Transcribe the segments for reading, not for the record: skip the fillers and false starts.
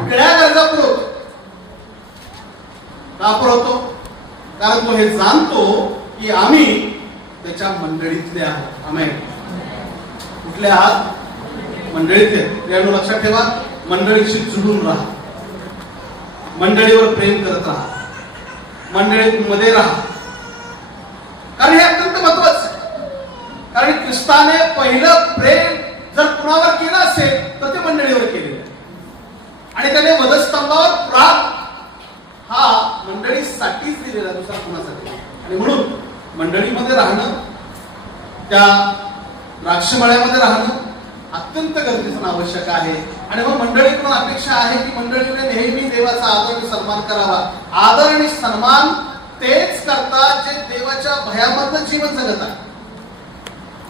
सगळ्या गरजा पुरवतो. का पुरवतो? कारण तो हे जाणतो की आम्ही त्याच्या मंडळीतले आहोत. आमेन. कुठले आहात? मंडळीतले. यानं लक्षात ठेवा, मंडळीशी जुळून राहा, मंडळीवर प्रेम करत राहा, मंडळीमध्ये राहा. कारण हे अत्यंत महत्वाचं आहे. कारण ख्रिस्ताने पहिलं प्रेम जर कुणावर केलं असेल तर ते मंडळीवर केलेलं आहे. आणि त्याने वधस्तंभावर प्राण हा मंडळीसाठीच दिलेला, दुसरा कुणासाठी. आणि म्हणून मंडळीमध्ये राहणं, त्या द्राक्षमळ्यामध्ये राहणं अत्यंत गरजेचं आणि आवश्यक आहे. आणि मग मंडळीकडून अपेक्षा आहे की मंडळीने नेहमी देवाचा आदर आणि सन्मान करावा. आदर आणि सन्मान तेच करतात जे देवाच्या भयामधलं जीवन जगत आहे.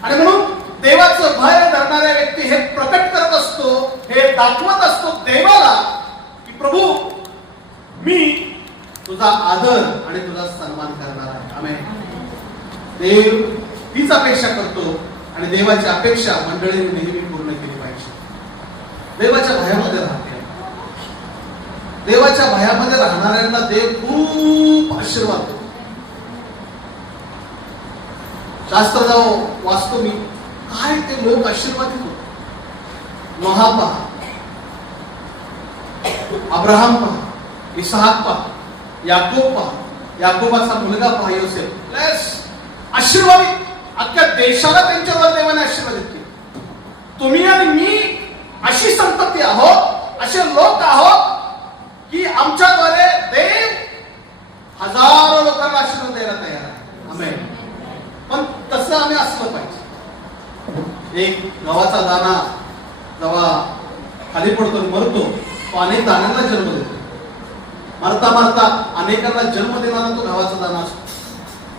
आणि म्हणून देवाचं भय धरणाऱ्या व्यक्ती हे प्रकट करत असतो, हे दाखवत असतो देवाला की प्रभू मी तुझा आदर आणि तुझा सन्मान करणार आहे. आमेन. देव तीच अपेक्षा करतो आणि देवाची अपेक्षा मंडळीने नेहमी पूर्ण केली पाहिजे. देवाच्या भयामध्ये राहते. देवाच्या भयामध्ये राहणाऱ्यांना देव खूप आशीर्वाद देतो. शास्त्र जाऊ वाचतो मी, काय ते लोक आशीर्वादित होते. नोहा पहा, अब्राहम पहा, इसहाक पहा, याकोब पहा, याकोबाचा मुलगा पहा योसेफ, आशीर्वादित. अख्ख्या देशाला त्यांच्यावर देवाने आशीर्वादित केले. तुम्ही आणि मी अशी संतती आहोत, असे लोक आहोत की आमच्याद्वारे देव हजारो लोकांना आशीर्वाद द्यायला तयार आहे. आमेन. पण तसं आम्ही असलं पाहिजे. एक गव्हाचा दाणा जेव्हा खाली पडतो मरतो, तो अनेक दाण्यांना जन्म देतो. मरता मरता अनेकांना जन्म देणारा तो गव्हाचा दाणा असतो.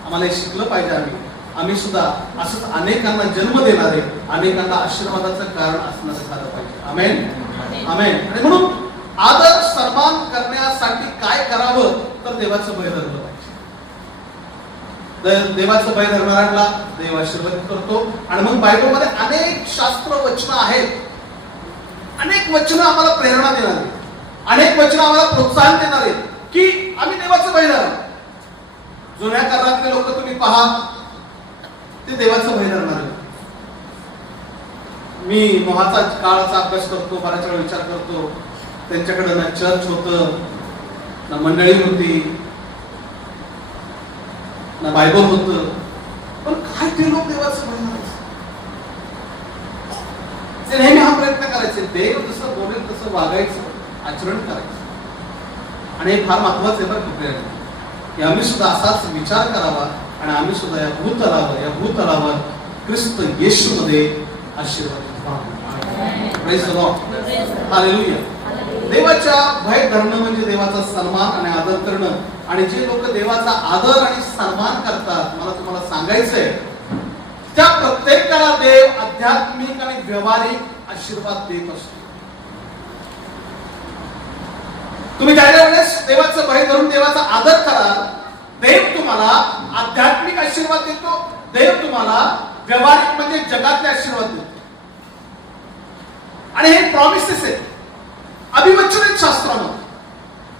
आम्हाला हे शिकलं पाहिजे. आम्ही सुद्धा असंच अनेकांना जन्म देणारे, अनेकांना आशीर्वादाचं कारण असणारं झालं पाहिजे. आमेन. आमेन. आणि म्हणून आदर सन्मान करण्यासाठी काय करावं तर देवाचं भय धरलं पाहिजे. देवाचं भय धरणाऱ्यांना देव आशीर्वादित करतो. आणि मग बायबलमध्ये अनेक शास्त्र वचनं आहेत, अनेक वचनं आम्हाला प्रेरणा देणारे, अनेक वचनं आम्हाला प्रोत्साहन देणारे की आम्ही देवाचं भय धरावं. जुन्या काळातले लोक तुम्ही पहा, ते देवाचं भय धरणारे. मी नोहाचा काळाचा अभ्यास करतो, बऱ्याच वेळा विचार करतो. त्यांच्याकडे ना चर्च होतं, ना मंडळी होती, ना बायबल होतं, पण काय ते लोक देवाचं भय धरायचे. ते नेहमी हा प्रयत्न करायचे, देव जसं बोलेल तसं वागायचं, आचरण करायचं. आणि हे फार महत्वाचं आहे बरं की आम्ही सुद्धा असाच विचार करावा आणि आम्ही सुद्धा या भूतलावर ख्रिस्त येशूमध्ये आशीर्वादित व्हावं. Praise the Lord. हालेलुया. देवाच्या भय धरणं म्हणजे देवाचा सन्मान आणि आदर करणं. आणि जे लोक देवाचा आदर आणि सन्मान करतात, मला तुम्हाला सांगायचंय, त्या प्रत्येकाला देव आध्यात्मिक आणि व्यावहारिक आशीर्वाद देत असतो. तुम्ही ज्या वेळेस देवाचं भय धरून देवाचा आदर कराल, देव तुम्हाला आध्यात्मिक आशीर्वाद देतो. देव तुम्हाला व्यावहारिक म्हणजे जगातले आशीर्वाद देतो. आणि हे प्रॉमिसेस आहेत, अभिवचन आहेत शास्त्रामध्ये.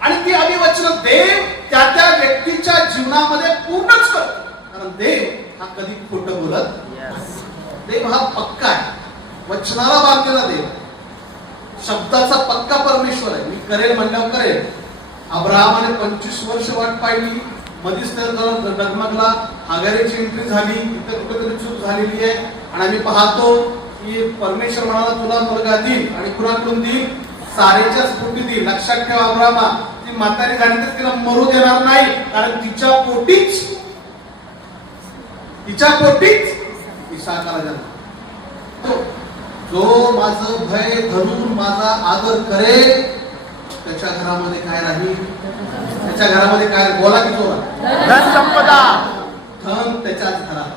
आणि ती अभिवचन देव त्या त्या व्यक्तीच्या जीवनामध्ये पूर्णच करतो. कारण देव हा कधी खोटं बोलत नाही. देव हा पक्का आहे, वचनाला बांधलेला देव, शब्दाचा पक्का परमेश्वर आहे. मी करेल म्हणल्यावर करेल. अब्राहमाने 25 वर्ष वाट पाहिली, मधीच त्याला डगमगला, हागारीची एंट्री झाली, इथं कुठेतरी चूक झालेली आहे. आणि आम्ही पाहतो की परमेश्वर म्हणाला तुला मुलगा देईल आणि कुणाकडून देईल? सारेच्याच पोटी देईल. लक्षात ठेवा, अब्राहमा ती म्हातारी झाली तर तिला मरू देणार नाही, कारण तिच्या पोटीच इसाकाला जन्म. जो माझं भय धरून माझा आदर करेल त्याच्या घरामध्ये काय राहील? त्याच्या घरामध्ये काय? बोला की जोरात. धन संपदा. धन त्याच्याच घरात.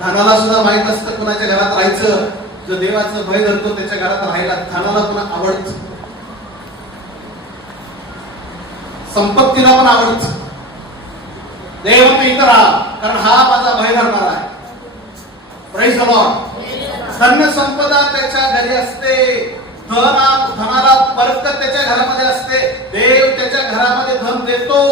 धनाला सुद्धा माहित असतं कुणाच्या घरात राहायचं. जो देवाचं भय धरतो त्याच्या घरात राहायला धनाला पुन्हा आवडत, संपत्तीला पण आवडत. देव इथं राहा, कारण हा माझा भय धरणार आहे. Praise the Lord. धन संपदा त्याच्या घरी असते. धनाला बरकत त्याच्या घरामध्ये असते. देव त्याच्या घरामध्ये धन देतो,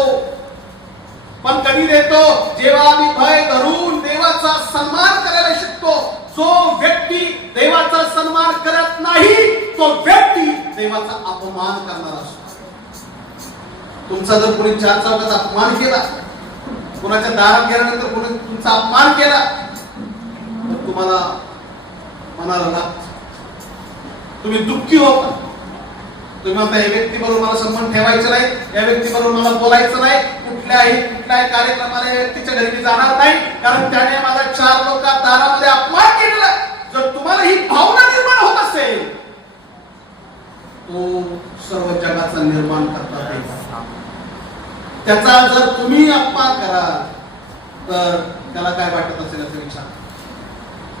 पण कधी देतो? जेव्हा आम्ही भय धरून देवाचा सन्मान करायला शिकतो. जो व्यक्ती देवाचा सन्मान करत नाही तो व्यक्ती देवाचा अपमान करणारा असतो. तुमचा जर कोणी चार चौकाचा अपमान केला, कोणाच्या दारात गेल्यानंतर कोणी तुमचा अपमान केला, तर तुम्हाला मनाला लागतं, तुम्ही दुःखी होता. तुम्ही म्हणता या व्यक्तीबरोबर मला संबंध ठेवायचा नाही, या व्यक्तीबरोबर मला बोलायचं नाही, कुठल्याही कार्यक्रमाला या व्यक्तीच्या घरी मी जाणार नाही, कारण त्याने माझा चार लोकांच्या दारामध्ये अपमान केलेला. जर तुम्हाला ही भावना निर्माण होत असेल, तो सर्व जगाचा निर्माण करता देव. त्याचा जर तुम्ही अपमान कराल तर त्याला काय वाटत असेल याचा विचार.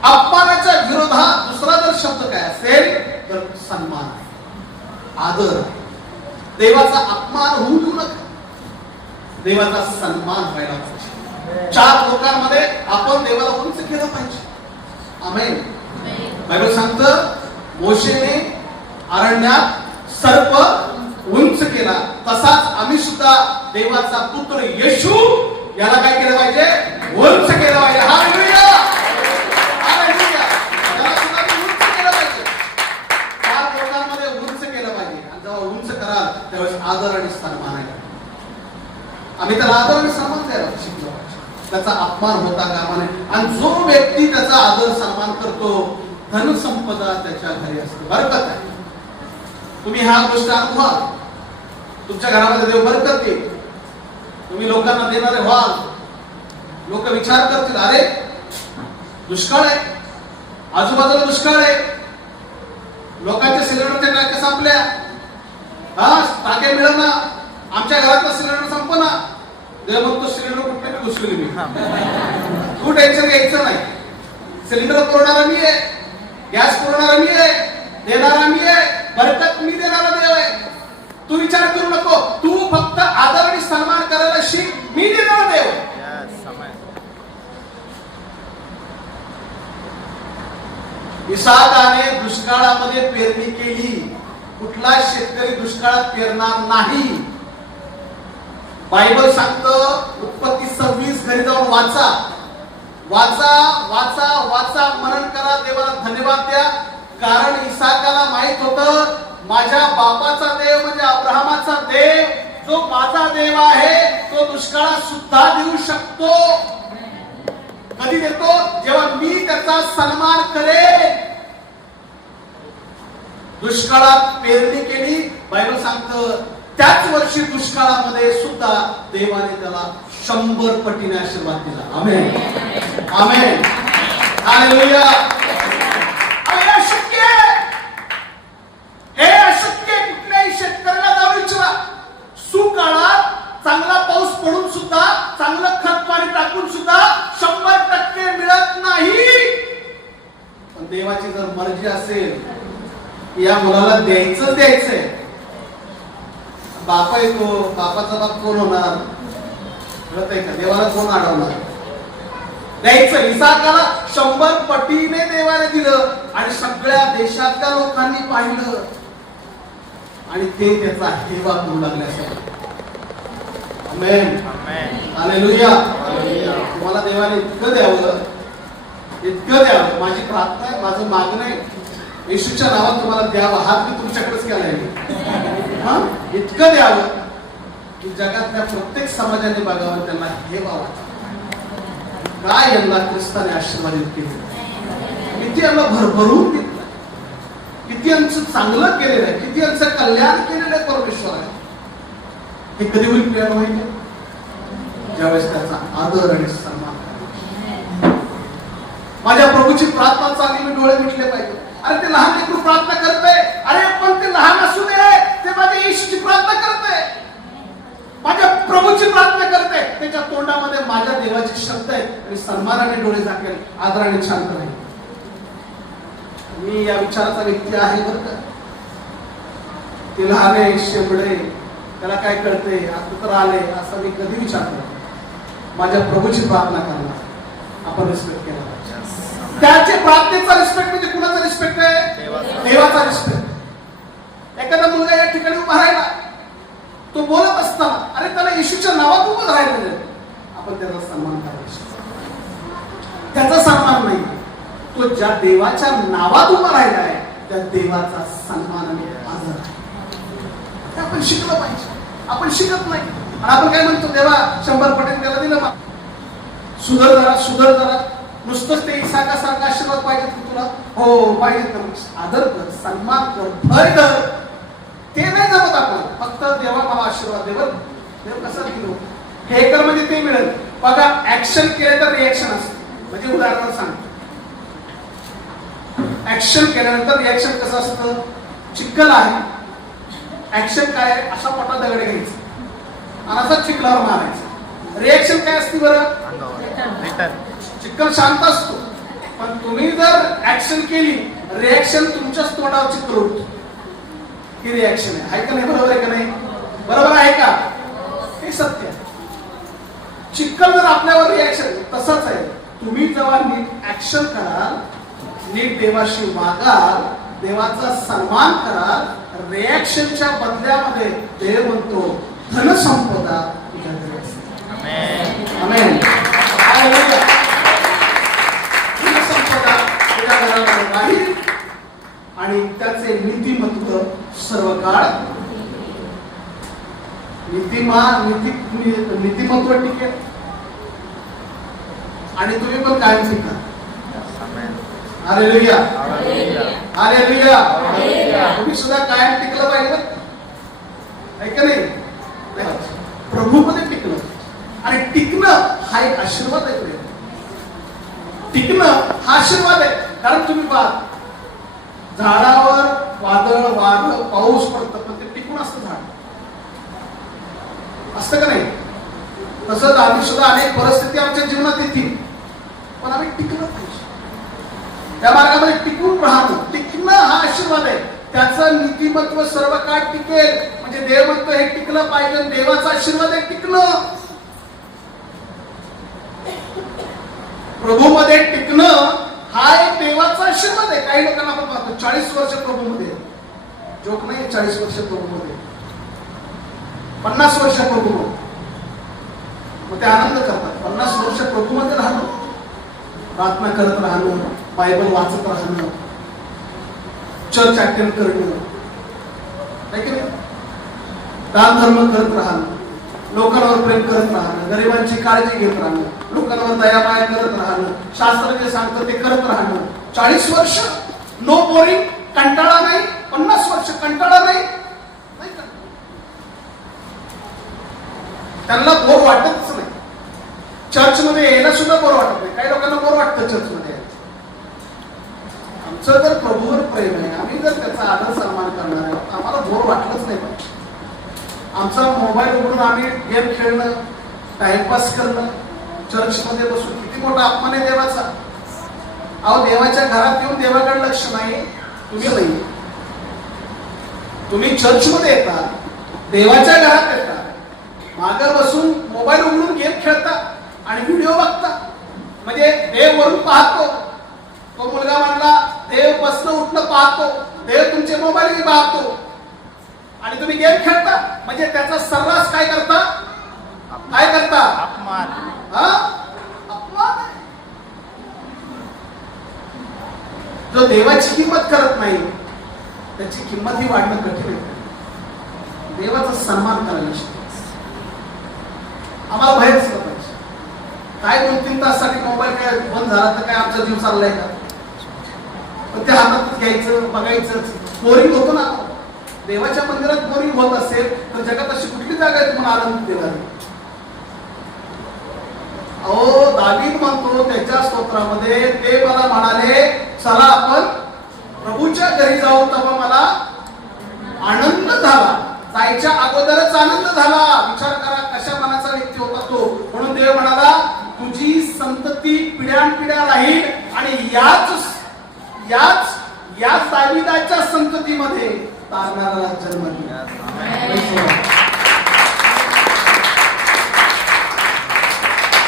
अपमानाच्या विरोधात दुसरा जर शब्द काय असेल तर सन्मान, आदर. देवाचा अपमान होऊ देऊ नका, देवाचा सन्मान व्हायला पाहिजे. चार लोकांमध्ये आपण देवाला उंच केलं पाहिजे. आमेन. बायबल सांगतं मोशेने अरण्यात सर्प उंच केला, तसाच आम्ही सुद्धा देवाचा पुत्र येशू याला काय केलं पाहिजे? उंच केलं पाहिजे. Hallelujah, hallelujah. त्याला सुद्धा उंच केलं पाहिजे, चार लोकांमध्ये उंच केलं पाहिजे. आणि जेव्हा उंच कराल त्यावेळेस आदर आणि सन्मान आहे. आम्ही त्याला आदर आणि सन्मान द्यायला शिकलो पाहिजे. त्याचा अपमान होता कामा नये. आणि जो व्यक्ती त्याचा आदर सन्मान करतो, धनसंपदा त्याच्या घरी असते, बरकत आहे. तुम्ही हा गोष्ट अनुभवा, तुमच्या घरामध्ये देव बरकत देईल. तुम्ही लोकांना देणारे व्हाल. लोक विचार करतील, अरे दुष्काळ आहे, आजूबाजूला दुष्काळ आहे, लोकांच्या सिलेंडरच्या टाक्या संपल्या, टाक्या मिळणार, आमच्या घरातला सिलेंडर संपना. देव म्हणतो सिलेंडर कुठे मी घुसवली मी, तू टेन्शन घ्यायचं नाही. सिलेंडर पुरवणारा मी आहे, गॅस पुरवणारा मी आहे, देणारा मी आहे, बरकत मी देणारा देव आहे. तू विचार करू नको, तू फक्त आदर आणि सन्मान करायला शिक, मी देणारा देव. इसाकाने दुष्काळामध्ये पेरणी केली. कुठला शेतकरी दुष्काळात पेरणार नाही. बायबल सांगतं उत्पत्ती 26 घरी जाऊन वाचा, वाचा, वाचा, वाचा, मनन करा, देवाला धन्यवाद द्या. कारण इसाकाला माहित होतं माझ्या बापाचा देव म्हणजे अब्राहमाचा देव, जो माझा देव आहे तो दुष्काळात सुद्धा देऊ शकतो. कधी देतो? जेव्हा मी त्याचा सन्मान करेन. दुष्काळात पेरणी केली, बायबल सांगतं त्याच वर्षी दुष्काळामध्ये सुद्धा देवाने त्याला 100 पटीने आशीर्वाद दिला. आमेन, आमेन, हालेलुया. हे अशक्य कुठल्याही शेतकऱ्याला जाऊन विचारा. सुकाळात चांगला पाऊस पडून सुद्धा, चांगलं खत पाणी टाकून सुद्धा 100% मिळत नाही. पण देवाची जर मर्जी असेल या मुलाला द्यायचंय, बापा येतो, बापाचा बाप कोण होणार? कळत आहे का? देवाला कोण अडवणार? द्यायचं. इसाकाला 100 पटीने देवाने दिलं आणि सगळ्या देशातल्या लोकांनी पाहिलं आणि ते त्याचा हेवा करू लागले. आमेन, हालेलुया. तुम्हाला देवाने इतकं द्यावं, इतकं द्यावं. माझी प्रार्थना आहे, माझं मागणं आहे, येशूच्या नावात तुम्हाला द्यावं. हात मी तुमच्याकडेच केलाय. इतकं द्यावं की जगातल्या प्रत्येक समाजाने बघावं, त्यांना हेवा वाटावं. काय यांना ख्रिस्ताने आशीर्वादित केले, किती यांना भरभरून दिलं, किती यांचं चांगलं केलेलं आहे, किती यांचं कल्याण केलेलं आहे परमेश्वराने. हे कधी होईल प्रियाला माहिती? ज्यावेळेस त्याचा आदर आणि सन्मान. माझ्या प्रभूची प्रार्थना चांगली, मी डोळे मिटले पाहिजे. अरे ते लहान लेकरू प्रार्थना करते, अरे पण ते लहान असू दे, ते माझ्या येशूची प्रार्थना करते, माझ्या प्रभूची प्रार्थना करते. त्याच्या तोंडामध्ये माझ्या देवाचे शब्द आहेत आणि सन्मानाने डोळे झाकेल, आदराने शांत राहील. मी या विचाराचा व्यक्ती आहे बरं का. ते लहान आहे, शेंबडे, त्याला काय कळते, आता तर आले, असं मी कधी विचार करतो. माझ्या प्रभूची प्रार्थना करणार, आपण रिस्पेक्ट केला पाहिजे. त्याच्या प्रार्थनेचा रिस्पेक्ट म्हणजे कुणाचा रिस्पेक्ट आहे? देवाचा रिस्पेक्ट. एखादा मुलगा ठिकाणी उभा राहिला, तो बोलत असताना अरे त्याला येशूच्या नावात उभं राहिलेलं, आपण त्याचा सन्मान करायचा. त्याचा सन्मान नाही, तो ज्या देवाच्या नावात उभा राहिला आहे त्या देवाचा सन्मान आणि आदर आहे. हे आपण शिकलं पाहिजे. आपण शिकत नाही आणि आपण काय म्हणतो, देवा 100 पटीने त्याला दिलं, सुधर जरा सुधर जरा, नुसतंच ते इसाकासारखा आशीर्वाद पाहिजे तुला, हो पाहिजे तर आदर कर, सन्मान कर, भर कर, ते नाही जमत. आपण फक्त देवा मला आशीर्वाद दे, बरं देव कसा दिलो हे कर म्हणजे ते मिळेल. बघा ऍक्शन केले तर रिएक्शन असते. म्हणजे उदाहरण सांगतो, ऍक्शन केल्यानंतर रिएक्शन कसं असतं, चिखल आहे, ऍक्शन काय आहे, असा पोटात दगड घ्यायचं आणि असा चिखलावर मारायचं. रिएक्शन काय असते बरं, चिखल शांत असतो, पण तुम्ही जर ऍक्शन केली, रिएक्शन तुमच्याच तोंडावर चिखल उठतो. ही रिएक्शन आहे का नाही, बरोबर आहे का नाही, बरोबर आहे का, हे सत्य आहे. चिखल जर आपल्यावर रिएक्शन तसंच आहे. तुम्ही जेव्हा नीट ऍक्शन कराल, नीट देवाशी वागाल, देवाचा सन्मान कराल, रिएक्शनच्या बदल्यामध्ये देव म्हणतो धनसंपदा तुझ्याकडे असते. आमेन. धनसंपदा तुझ्या घरामध्ये राहील आणि त्याचे नीतिमत्व सर्व काळ नीतिमत्व टिकेल आणि तुम्ही पण कायम टिका. Hallelujah, hallelujah. तुम्ही सुद्धा कायम टिकलं पाहिजे, आहे का नाही, प्रभूमध्ये टिकलं. आणि टिकणं हा एक आशीर्वाद आहे. टिकणं हा आशीर्वाद आहे. कारण तुम्ही पहा, झाडावर वादळ वारं पाऊस पडतं, पण ते टिकून असतं झाड, असतं का नाही. तसंच आम्ही सुद्धा अनेक परिस्थिती आमच्या जीवनात येतील, पण आम्ही टिकलं पाहिजे. त्या मार्गामध्ये टिकून राहणं, टिकणं हा आशीर्वाद आहे. त्याचं नीतिमत्व सर्व काळ टिकेल. म्हणजे देव म्हणतो हे टिकलं पाहिजे, देवाचा आशीर्वाद आहे टिकणं. प्रभूमध्ये टिकणं हा एक देवाचा आशीर्वाद आहे. काही लोकांना आपण पाहतो 40 वर्ष प्रभूमध्ये, जोक नाही, 40 वर्ष प्रभूमध्ये, 50 वर्ष प्रभूमध्ये, मग ते आनंद करतात. 50 वर्ष प्रभूमध्ये राहणं, प्रार्थना करत राहणं, बायबल वाचत राहणं, चर्च अटेंड करणं, नाही की नाही, दान धर्म करत राहणं, लोकांवर प्रेम करत राहणं, गरिबांची काळजी घेत राहणं, लोकांवर दयामाया करत राहणं, शास्त्र जे सांगतं ते करत राहणं. 40 वर्ष नो बोरिंग, कंटाळा नाही. 50 वर्ष कंटाळा नाही. त्यांना बोर वाटतच नाही. चर्चमध्ये यायला सुद्धा बोर वाटत नाही. काही लोकांना बोर वाटतं चर्चमध्ये. आमचं जर प्रभूवर प्रेम आहे, आम्ही जर त्याचा आदर सन्मान करणार आहे, आम्हाला बोर वाटलंच नाही पाहिजे. आमचा मोबाईल उघडून आम्ही गेम खेळणं, टाइमपास करणं, चर्चमध्ये बसून किती मोठा अपमान आहे देवाचा. अहो देवाच्या घरात येऊन देवाकडे लक्ष नाही, तुम्ही नाही. तुम्ही चर्चमध्ये येता, देवाच्या घरात येता, मागे बसून मोबाईल उघडून गेम खेळता आणि व्हिडिओ बघता. म्हणजे देव वरून पाहतो. तो मुलगा म्हणला देव बसणं उठणं पाहतो, देव तुमचे मोबाईल पाहतो आणि तुम्ही गेम खेळता. म्हणजे त्याचा सर्रास काय करता, काय करता, अपमान. अपमान. जो देवाची किंमत करत नाही त्याची किंमत ही वाढणं कठीण आहे. देवाचा सन्मान करायला शिका. आम्हाला बाहेर असलं पाहिजे. काय 2-3 तासासाठी मोबाईल काय बंद झाला तर काय आमचा जीव चाललाय का, पण ते हातात घ्यायचं, बघायचं, बोरिंग होतो ना. देवाच्या मंदिरात बोरिंग होत असेल तर जगात अशी कुठली जागा आहे तुम्हाला आनंद देणार. अहो दावीद म्हणतो त्याच्या स्तोत्रामध्ये, ते मला म्हणाले चला आपण प्रभूच्या घरी जाऊ, तेव्हा मला आनंद झाला. जायच्या अगोदरच आनंद झाला. विचार करा कशा मनाचा व्यक्ती होता तो. म्हणून देव म्हणाला तुझी संतती पिढ्यानपिढ्या राहील आणि याच दाविदाच्या संततीमध्ये तारणारा जन्म दिला.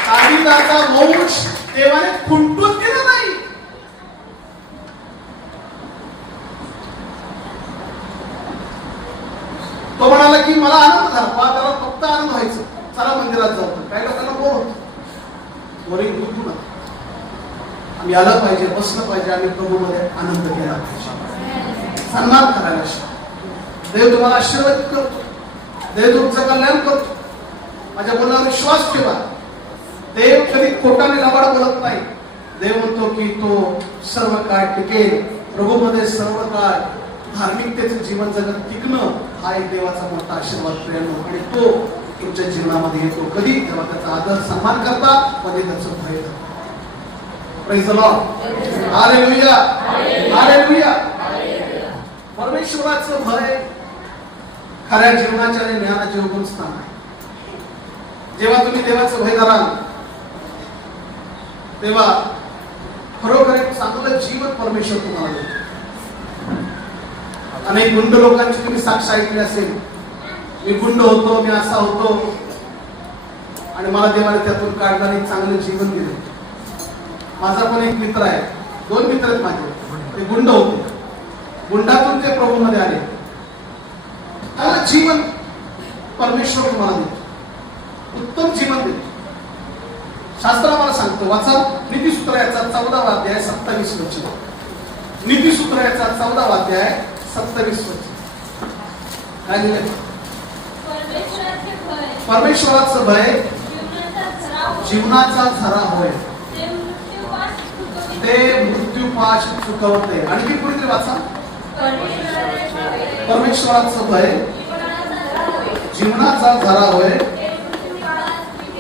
दाविदाचा वंश देवाने खुंटून दिला नाही. तो म्हणाला की मला आनंद झाला, त्याला फक्त आनंद व्हायचं, चला मंदिरात जाऊ. काही लोकांना बोर होत, बोरिंग होतो ना. आम्ही आलं पाहिजे, बसलं पाहिजे, आम्ही प्रभूमध्ये आनंद घ्यायला पाहिजे, सन्मान करायला शिका. देव तुम्हाला आशीर्वादित करतो, देव तुमचं कल्याण करतो. माझ्या बोलण्यावर विश्वास ठेवा. देव कधी खोटाने लबाड बोलत नाही. देव म्हणतो की तो सर्व काळ टिकेल, प्रभूमध्ये सर्व काळ धार्मिकतेचं जीवन जगत टिकणं हा एक देवाचा मोठा आशीर्वाद प्रेम, आणि तो तुमच्या जीवनामध्ये येतो. कधी तेव्हा त्याचा आदर सन्मान करता, मध्ये त्याचं भय करता. Praise the Lord, hallelujah, hallelujah. परमेश्वराचं भय खऱ्या जीवनाचे आणि ज्ञानाचे उगम स्थान आहे. जेव्हा तुम्ही देवाचं भय कराल तेव्हा खरोखर एक चांगलं जीवन परमेश्वर तुम्हाला देतो. अनेक गुंड लोकांची तुम्ही साक्ष ऐकली असेल. मी गुंड होतो, मी असा होतो, आणि मला देवाने त्यातून काढलं आणि चांगलं जीवन दिलं. माझा पण एक मित्र आहे, 2 मित्र आहेत माझे, ते गुंड होते. गुंडातून ते प्रभूमध्ये आले. त्याला जीवन परमेश्वर तुम्हाला देतो, उत्तम जीवन देतो. शास्त्र आम्हाला सांगतो, वाचा नीतिसूत्र याचा 14वा अध्याय 27 वचन. नीतिसूत्र याचा 14वा अध्याय 27 वचन. काय लिहिलंय? परमेश्वराचं भय जीवनाचा झरा होय, ते मृत्यूपाश चुकवते. आणखी पुढे वाचा. परमेश्वराचं भय जीवनाचा झरा होय,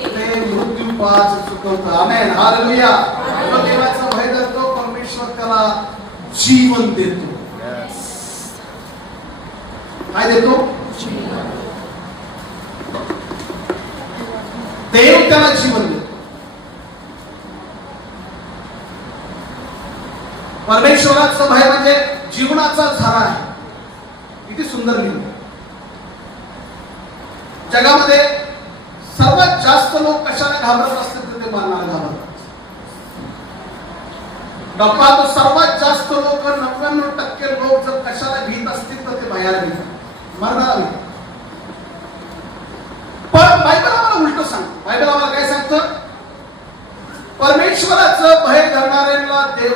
ते मृत्यूपाश चुकवतं. आमेन, हालेलुया. जो देवाचा भय करतो, परमेश्वर त्याला जीवन देतो. काय देतो? देव त्याला जीवन देतो. परमेश्वराचं भय म्हणजे जीवनाचा झरा आहे. किती सुंदर लिहिलं. जगामध्ये सर्वात जास्त लोक कशाला घाबरत असतील तर ते मरणाला घाबरतात. डॉक्टर, सर्वात जास्त लोक 99% लोक जर कशाला भीत असतील तर ते भयाला भीत, मरणाला भीत. पण बायबल आम्हाला उलट सांगतो. बायबल आम्हाला काय सांगतं? परमेश्वराचं भय धरणाऱ्यांना देव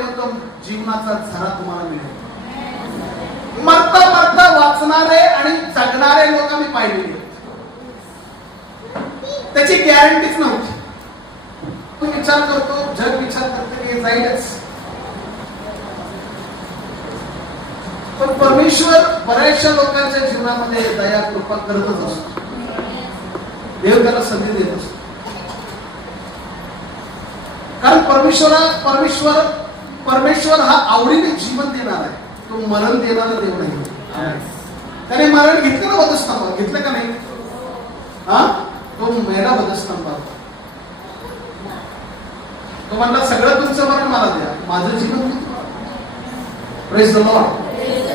जीवनाचा झरा तुम्हाला मिळेल. मरता मरता वाचणारे आणि जगणारे लोक आम्ही पाहिलेले, त्याची गॅरंटीच नव्हती. तो विचार करतो, जग विचार करतो की जाईलच, पण परमेश्वर बऱ्याचशा लोकांच्या जीवनामध्ये दया कृपा करतच असतो. देव त्याला संधी देत असतो. कारण परमेश्वर हा आवडीने जीवन देणार आहे. तो मरण देणारा देव नाही. त्याने मरण घेतलं ना वधस्तंभावर, घेतलं का नाही? हा, तो मेला वधस्तंभावर. तो म्हणला सगळं तुमचं मरण मला द्या, माझं जीवन घेतो. Praise the Lord,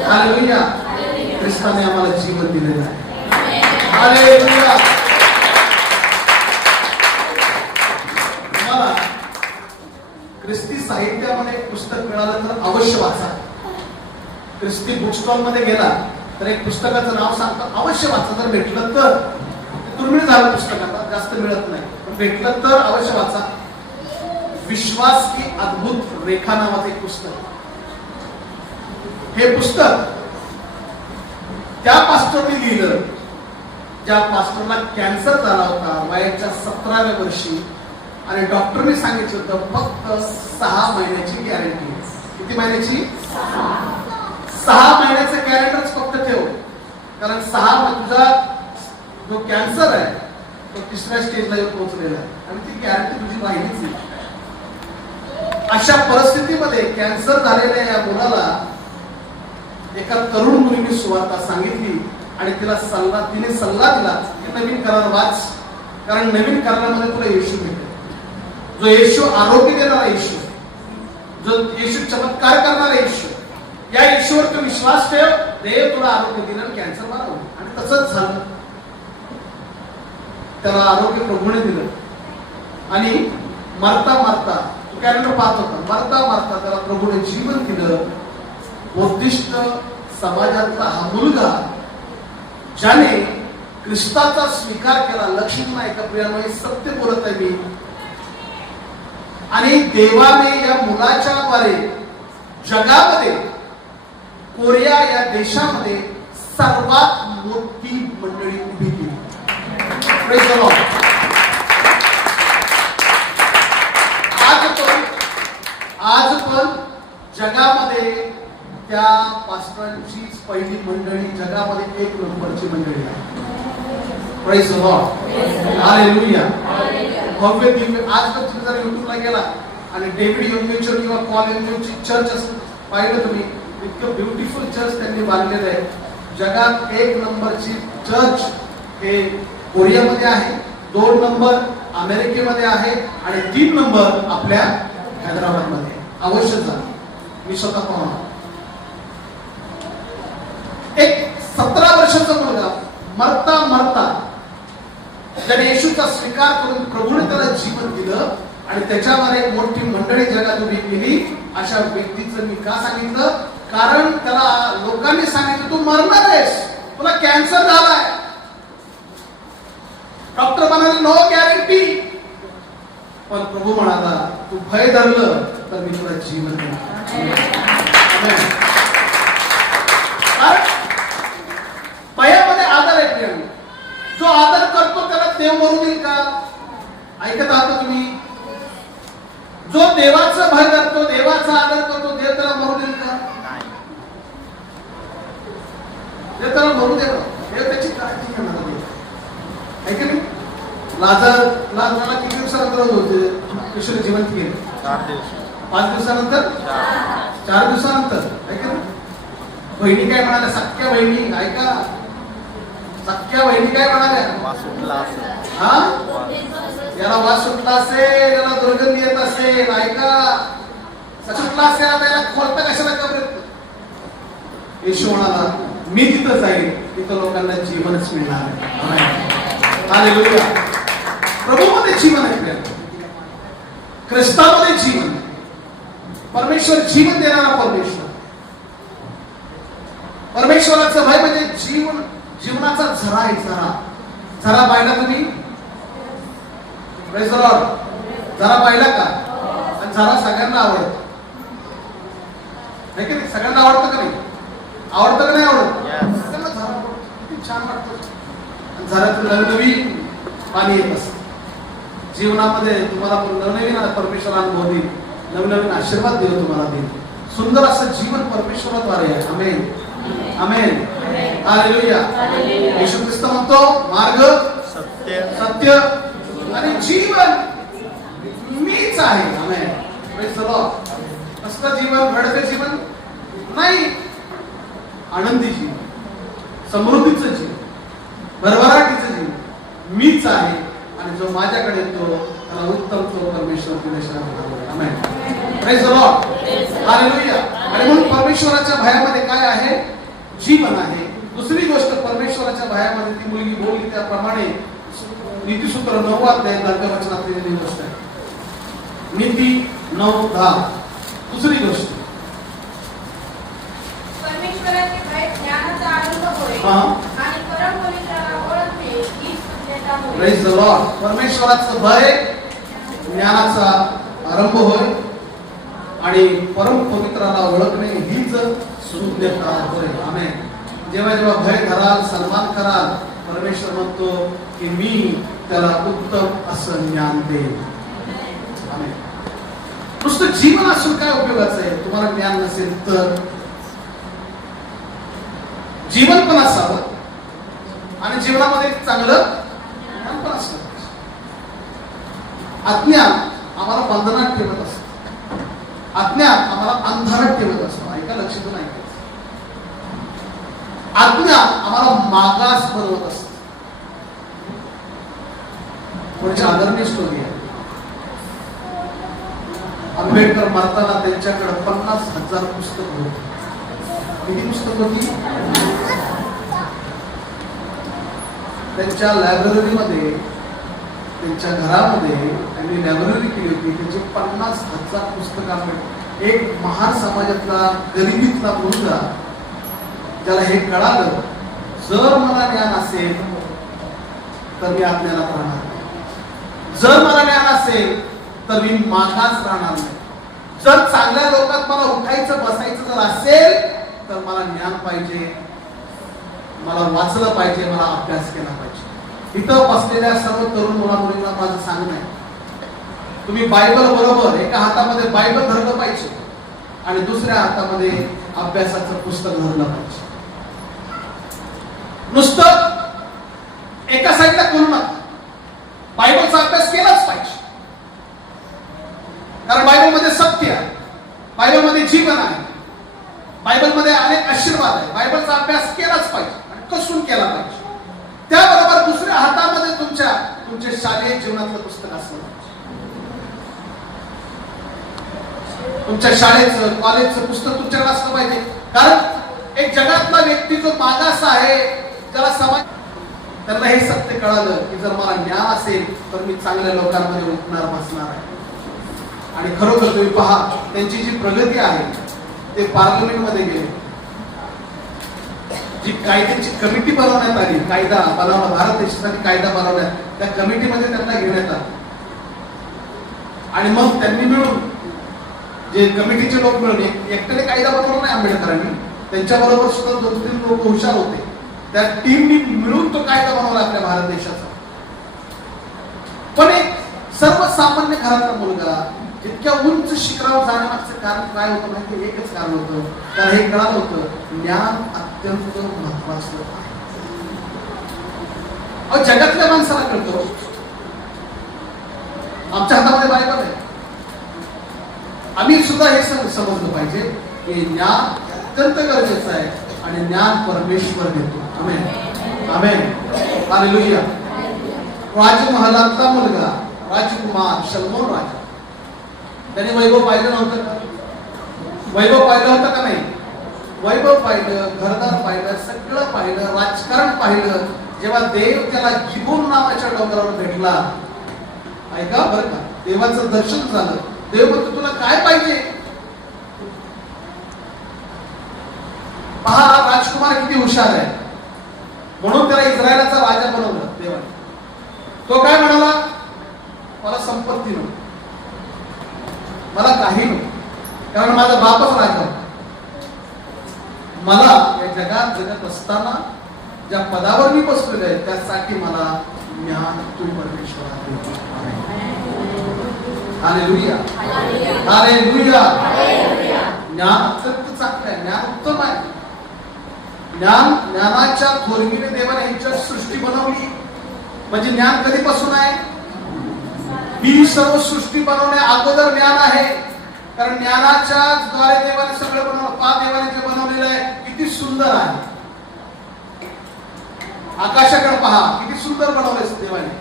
hallelujah. ख्रिस्ताने आम्हाला जीवन दिलेलं आहे. हालेलुया. तुम्हाला ख्रिस्ती साहित्यामध्ये एक पुस्तक मिळालं तर अवश्य वाचा. ख्रिस्ती बुक स्टॉल मध्ये गेला तर एक पुस्तकाचं नाव सांगतं, अवश्य वाचा. जर भेटलं तर, दुर्मिळ झालं पुस्तक, आता जास्त मिळत नाही, पण भेटलं तर अवश्य वाचा. विश्वास की अद्भुत रेखा नावाचं एक पुस्तक. हे पुस्तक त्या पास्टरने लिहिलं ज्या पास्टरला कॅन्सर झाला होता वयाच्या 17व्या वर्षी, आणि डॉक्टरने सांगितलं होतं फक्त 6 महिन्याची गॅरंटी. किती महिन्याची? 6 महिन्याचं कॅलेंडरच फक्त ठेव, कारण 6 तुझा जो कॅन्सर आहे तो 3ऱ्या स्टेजला येऊन पोहोचलेला आहे, आणि ती गॅरंटी तुझी राहिलीच नाही. अशा परिस्थितीमध्ये कॅन्सर झालेल्या या मुलाला एका तरुण मुलीने सुवार्ता सांगितली, आणि तिने सल्ला दिला की नवीन करार वाच, कारण नवीन करारामध्ये तुला येशू भेटेल. जो येशू आरोग्य देणारा येशू, जो येशू चमत्कार करणारा येशू, या येशूवर तू विश्वास ठेव, देव तुला आरोग्य दिलं, कॅन्सर बरा होईल. आणि तसंच झालं. त्याला आरोग्य प्रभूने दिलं, आणि मरता मरता, तो कॅलेंडर पाहत होता, मरता मरता त्याला प्रभूने जीवन दिलं. बुद्धिस्ट समाजातला हा मुलगा ज्याने ख्रिस्ताचा स्वीकार केला. लक्ष्मी ऐका प्रियांनो, हे सत्य बोलत आहे मी. आणि देवाने या मुलाच्या द्वारे जगामध्ये, कोरिया या देशामध्ये सर्वात मोठी मंडळी उभी केली. Praise the Lord. आज पण जगामध्ये त्या पास्टरांचीच पहिली मंडळी, जगामध्ये 1 नंबरची मंडळी आहे. Praise the Lord. Hallelujah. भव्य दिव्य. आज तर तुम्ही जर युट्यूबला गेला आणि डेव्हिड यंगेचर किंवा पॉल यंगेचरची चर्च पाहिलं तुम्ही, इतकं ब्युटिफुल चर्च त्यांनी बांधलेलं आहे. जगात 1 नंबरची चर्च हे कोरियामध्ये आहे, 2 नंबर अमेरिकेमध्ये आहे आणि 3 नंबर आपल्या हैदराबादमध्ये. अवश्य जा, मी स्वतः पाहणार. एक 17 वर्षाचा मुलगा मरता मरता ज्याने येशूचा स्वीकार करून प्रभूने त्याला जीवन दिलं आणि त्याच्यावर एक मोठी मंडळी जगात उभी केली. अशा व्यक्तीचं मी का सांगितलं? कारण त्याला लोकांनी सांगितलं तू मरणार आहेस, तुला कॅन्सर झालाय. डॉक्टर म्हणाले नो गॅरंटी, पण प्रभू म्हणाला तू भय धरलं तर मी तुला जीवन देणार. भयामध्ये आदर आहे प्रिय. जो आदर करतो त्याला देव मरू देईल का? ऐकत आहात तुम्ही? जो देवाचं भय करतो, देवाचा आदर करतो, देव त्याला मरू देईल का? देव त्याला मरू देव. देव त्याची काळजी घेणार आहे. ऐका नाही, लाजाला किती दिवसानंतर होते ईश्वर जिवंत केले? 5 दिवसानंतर, 4 दिवसानंतर. ऐका ना, बहिणी काय म्हणाल्या? सख्या बहिणी, ऐका, सख्या बहिणी काय म्हणाल्या? हा, याला वास सुटला असेल, याला दुर्गंधी येत असेल, ऐका, सुटला असेल, त्याला खोलता कशाला कबरेत? येशू म्हणाला मी तिथं जाईल, तिथं लोकांना जीवनच मिळणार आहे. हालेलुया. प्रभूमध्ये जीवन आहे, ख्रिस्तामध्ये जीवन आहे. परमेश्वर जीवन देणारा परमेश्वर. परमेश्वराचं भय म्हणजे जीवनाचा झरा आहे. झरा पाहिला तुम्ही? Praise the Lord. झरा पाहिला का? आणि झरा सगळ्यांना आवडतो, नाही की नाही? सगळ्यांना आवडतं का नाही? आवडतं का नाही आवडत? सगळ्यांना झरा आवडतो. किती छान वाटतं. झऱ्यातून नवनवीन पाणी येत असतं. जीवनामध्ये तुम्हाला नवनवीन परमेश्वर अनुभव देईल, नवनवीन आशीर्वाद देव तुम्हाला देईल. सुंदर असं जीवन परमेश्वराद्वारे आहे. आमेन, आमेन, हालेलुया. येशू ख्रिस्त म्हणतो मार्ग, सत्य आणि जीवन मीच आहे. आमेन. Praise the Lord. कसलं जीवन? रडके जीवन नाही, आनंदी जीवन, समृद्धीचं जीवन, भरभराटीचं जीवन मीच आहे. आणि जो माझ्याकडे येतो त्याला उत्तम तो परमेश्वर दिल्याशिवाय. Amen. Praise the Lord. Hallelujah. आणि म्हणून परमेश्वराच्या भयामध्ये काय आहे? जीवन आहे. दुसरी गोष्ट, परमेश्वराच्या भयामध्ये ती मुलगी बोलली त्याप्रमाणे नीतिसूत्र 9 अध्याय 10 वचनात लिहिलेली गोष्ट आहे. नीती 9:10. दुसरी गोष्ट, परमेश्वराचे भय ज्ञानाचा आरंभ होय आणि परम पवित्राला ओळखणे ही शुद्धता होय. Praise the Lord. परमेश्वराचं भय ज्ञानाचा आरंभ होय आणि परम पवित्राला ओळखणे हीच शुद्धता होय. आमेन. जेव्हा जेव्हा भय धराल, सन्मान कराल, परमेश्वर म्हणतो की मी त्याला उत्तम असं ज्ञान देईन. आमेन. नुसतं जीवन असून काय उपयोगाचं आहे तुम्हाला ज्ञान नसेल तर? जीवन पण असावं आणि जीवनामध्ये चांगलं ज्ञान पण असलं. अज्ञान आम्हाला बंधनात ठेवत असतं, अज्ञान आम्हाला अंधारात ठेवत असतो. ऐका, लक्षातून ऐकायचं. अज्ञान आम्हाला मागास बनवत असत. पुढची आदरणीय स्टोरी आहे. आंबेडकर मरताना त्यांच्याकडे 50,000 पुस्तकं होती. किती पुस्तक होती? त्यांच्या लायब्ररीमध्ये, त्यांच्या घरामध्ये त्यांनी लायब्ररी केली होती. त्याची 50,000 पुस्तकं. एक महार समाजातला गरिबीतला मुलगा ज्याला हे कळालं, जर मला ज्ञान असेल तर मी अज्ञानात राहणार नाही. जर मला ज्ञान असेल तर मी मागास राहणार नाही. जर चांगल्या लोकात मला उठायचं बसायचं जर असेल तर मला ज्ञान पाहिजे, मला वाचलं पाहिजे, मला अभ्यास केला पाहिजे. इथं बसलेल्या सर्व तरुण मुला मुलींना माझं सांगणं आहे, तुम्ही बायबल बरोबर एका हातामध्ये बायबल धरलं पाहिजे आणि दुसऱ्या हातामध्ये अभ्यासाचं पुस्तक धरलं पाहिजे. नुसतं एका साईडला करू नका, बायबलचा अभ्यास केलाच पाहिजे. कारण बायबलमध्ये सत्य आहे, बायबलमध्ये जीवन आहे, बायबलमध्ये अनेक आशीर्वाद आहे. बायबलचा अभ्यास केलाच पाहिजे आणि कसून केला पाहिजे. त्याबरोबर दुसऱ्या हातामध्ये तुमच्या शालेय जीवनातलं पुस्तक असलं पाहिजे. तुमच्या शाळेचं कॉलेजचं पुस्तक तुमच्याकडे असलं पाहिजे. कारण एक जगातला व्यक्ती जो मागास आहे, ज्याला समाज, त्यांना हे सत्य कळालं की जर मला ज्ञान असेल तर मी चांगल्या लोकांमध्ये उठणार बसणार आहे. आणि खरोखर तुम्ही पहा त्यांची जी प्रगती आहे ते पार्लमेंटमध्ये गेले, जी कायद्याची कमिटी बनवण्यात आली, कायदा बनवला, भारत देशासाठी कायदा बनवण्यात, त्या कमिटीमध्ये त्यांना घेण्यात आलं. आणि मग त्यांनी मिळून, जे कमिटीचे लोक मिळून, एकट्याने कायदा बनवला नाही आंबेडकरांनी, त्यांच्याबरोबर सुद्धा 2-3 लोक हुशार होते, त्या टीमनी मिळून तो कायदा बनवला आपल्या भारत देशाचा. पण एक सर्वसामान्य घरातला मुलगा इतक्या उंच शिखरावर जाण्यामागचं कारण काय होतं माहिती? एकच कारण होतं, तर हे कळालं होतं, ज्ञान अत्यंत महत्वाचं आहे. जगातल्या माणसाला कळतो, आमच्या हातामध्ये बायबल आहे, आम्ही सुद्धा हे समजलं पाहिजे की ज्ञान अत्यंत गरजेचं आहे आणि ज्ञान परमेश्वर देतो. आमेन, आमेन, हालेलुया. राजमहालातला मुलगा राजकुमार शलोमोन राजा, त्याने वैभव पाहिलं नव्हतं का? वैभव पाहिलं होतं का नाही? वैभव पाहिलं, घरदार पाहिलं, सगळं पाहिलं, राजकारण पाहिलं. जेव्हा देव त्याला गिबोन नावाच्या डोंगरावर भेटला, ऐका बरं का, देवाचं दर्शन झालं. देव म्हणतो तुला काय पाहिजे? पहा राजकुमार किती हुशार आहे, म्हणून त्याला इस्रायलाचा राजा बनवलं देवाने. तो काय म्हणाला? मला संपत्ती नको, मला काही नको, कारण माझा बापच राजा. मला या जगात जगत असताना ज्या पदावर मी बसलेलो आहे त्यासाठी मला ज्ञान तू परमेश्वरा दे. Hallelujah, hallelujah. ज्ञान अत्यंत चांगलं आहे, ज्ञान उत्तम आहे. ज्ञानाच्या थोरवीने देवाने ही जग सृष्टी बनवली. म्हणजे ज्ञान कधीपासून आहे? ही सर्व सृष्टी बनवण्या अगोदर ज्ञान आहे. कारण ज्ञानाच्या द्वारे देवाने सगळं बनवलं. देवाने जे बनवलेलं आहे किती सुंदर आहे. आकाशाकडे पहा, किती सुंदर बनवलंय देवाने,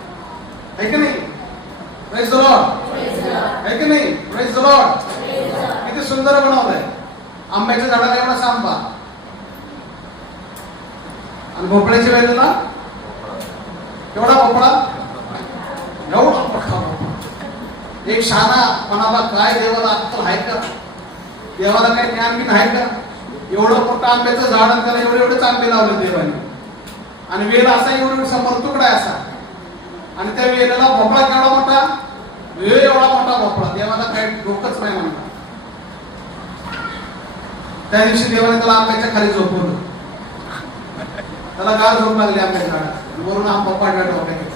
आहे की नाही? प्रेज द लॉर्ड, आहे की नाही? Praise the Lord. किती सुंदर बनवलंय. आंब्याच्या झाडाला एवढा आंबा आणि भोपळ्याच्या वेळेला केवढा भोपळा, एवढा मोठा भोपळा. एक शहाणा म्हणाला काय देवाला अक्कल आहे का? देवाला काय ज्ञान बी नाही का? एवढं मोठं आंब्याचं झाड आणि त्याला एवढेच आंबे लावले देवाने, आणि वेल असा एवढा समोर तुकडा असा, आणि त्या वेलाला भोपळा केवढा मोठा, एवढा मोठा भोपळा. देवाला काही डोकंच नाही म्हणतात. त्या दिवशी देवाने त्याला आंब्याच्या खाली झोपवलं. त्याला गार झोप लागली आंब्याच्या झाडात, वरून आंबा पाडला डोक्यात.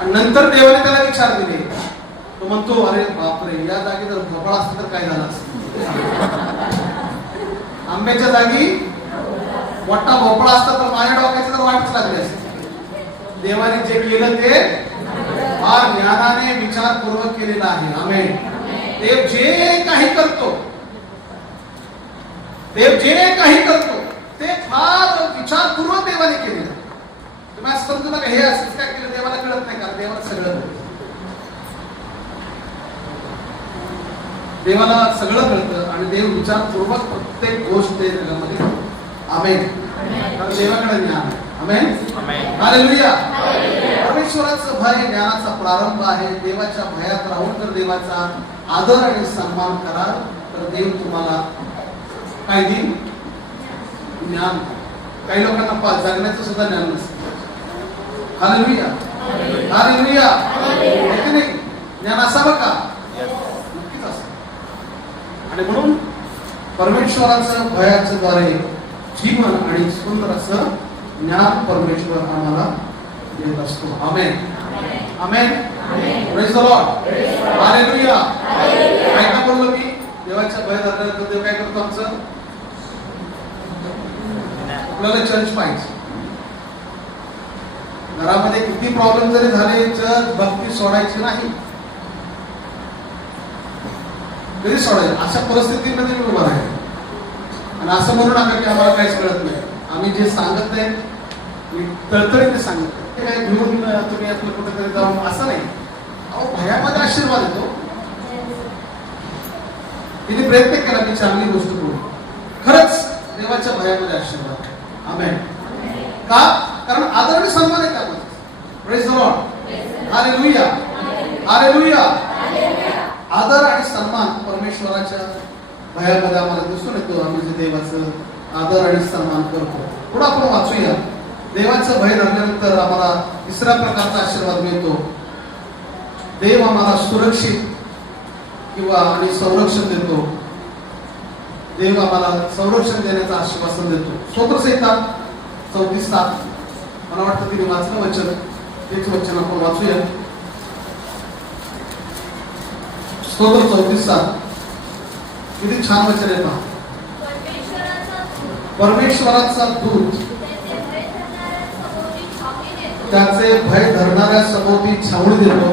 आणि नंतर देवाने त्याला विचार दिले. तो म्हणतो अरे बापरे, या जागी जर भोपळा असतं तर काय झालं असतं? आंब्याच्या जागी मोठा भोपळा असता तर माझ्या डोक्याची तर वाटच लागली असते. देवाने जे केलं ते फार ज्ञानाने विचारपूर्वक केलेलं आहे. आमेन. देव जे काही करतो, देव जे काही करतो ते फार विचारपूर्वक देवाने केलेलं. तुम्ही असं समजू नका हे असंच काय केलं देवाला कळत नाही का? देवाला सगळं कळतं. देवाला सगळं कळतं आणि देव विचारपूर्वक प्रत्येक गोष्ट जगामध्ये. आमेन. कारण देवाकडे ज्ञान आहे. आमेन, हालेलुया. परमेश्वराचं भय ज्ञानाचा प्रारंभ आहे. देवाच्या भयात राहून जर देवाचा आदर आणि सन्मान कराल तर देव तुम्हाला काय देईल? ज्ञान. काही लोकांना जगण्याचं सुद्धा ज्ञान नसतं. Hallelujah, hallelujah. आहे की नाही? ज्ञान असावं का? नक्कीच असावं. आणि म्हणून परमेश्वराचं भयाच्या द्वारे जीवन आणि सुंदर असं ज्ञान परमेश्वर आम्हाला देत असतो. Amen, amen. Praise the Lord. Hallelujah. काय का बोललो मी? देवाच्या भय धरल्यानंतर देव काय करतो? आमचं आपल्याला चर्च पाहिजे. घरामध्ये किती प्रॉब्लेम जरी झाले, चर्च भक्ती सोडायची नाही. कधी सोडायचं? अशा परिस्थितीमध्ये मी उभा आहे. आणि असं म्हणू नका की आम्हाला काहीच कळत नाही. आम्ही जे सांगत नाही मी तळतळीने सांगत ते काय घेऊन तुम्ही आपलं कुठेतरी जाऊन असं नाही. अहो, भयामध्ये आशीर्वाद येतो. तिने प्रयत्न केला की चांगली गोष्ट करू. खरंच देवाच्या भयामध्ये आशीर्वाद. आमेन. का? कारण आदर आणि सन्मान आहे त्यामध्ये. Praise the Lord. Hallelujah, hallelujah. आदर आणि सन्मान परमेश्वराच्या भयामध्ये आम्हाला दिसून येतो. आम्ही जे देवाचं आदर आणि सन्मान करतो. पुढे आपण वाचूया. देवाचं भय धरल्यानंतर आम्हाला तिसऱ्या प्रकारचा आशीर्वाद मिळतो. देव आम्हाला सुरक्षित किंवा आणि संरक्षण देतो. देव आम्हाला संरक्षण देण्याचं आश्वासन देतो. स्तोत्रसंहिता 34:7. मला वाटतं तिने वाचलं वचन. तेच वचन आपण वाचूया. स्तोत्र 34:7. किती छान वचन आहे पहा. परमेश्वराचा दूत त्याचे भय धरणाऱ्या सभोवती छावणी देतो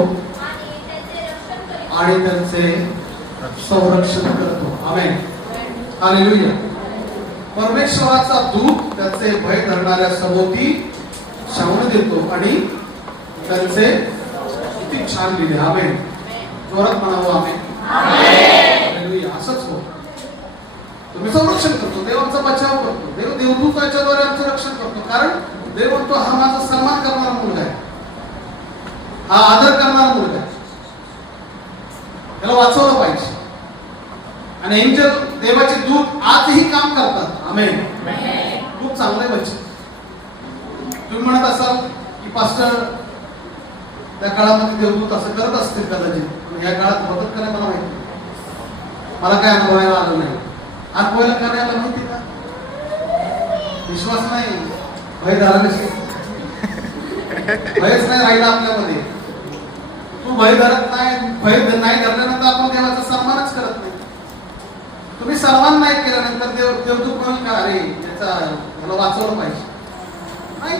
आणि त्यांचे संरक्षण करतो. आमेन, हालेलुया. परमेश्वराचा दूत त्याचे भय धरणाऱ्या सभोवती छावणी देतो आणि त्यांचे किती छान लिहिले. आमेन. जोरात म्हणावं आमेन. हालेलुया. असंच हो. तुम्ही संरक्षण करतो. देव आमचा बचाव करतो. देव देवदूताच्याद्वारे आमचं रक्षण करतो. कारण देव म्हणतो हा माझा सन्मान करणारा मुलगा आहे, हा आदर करणारा मुलगा आहे, त्याला वाचवलं पाहिजे. आणि एंजल देवाचे दूत आजही काम करतात. आमेन. खूप चांगलं आहे बच्चे. तुम्ही म्हणत असाल की पास्टर त्या काळामध्ये देवदूत असं करत असतील कदाचित, पण या काळात मदत करायला मला माहिती, मला काय अनुभवायला आलं नाही. अनुभवायला करायला माहिती का? विश्वास नाही, भय झाला नसेल. भयच नाही राहिला आपल्यामध्ये. तू भय धरत नाही, भय नाही धरल्यानंतर आपण देवाचा सन्मानच करत नाही. तुम्ही सन्मान नाही केल्यानंतर देवदूत म्हणून का अरे याला वाचवलं पाहिजे नाही.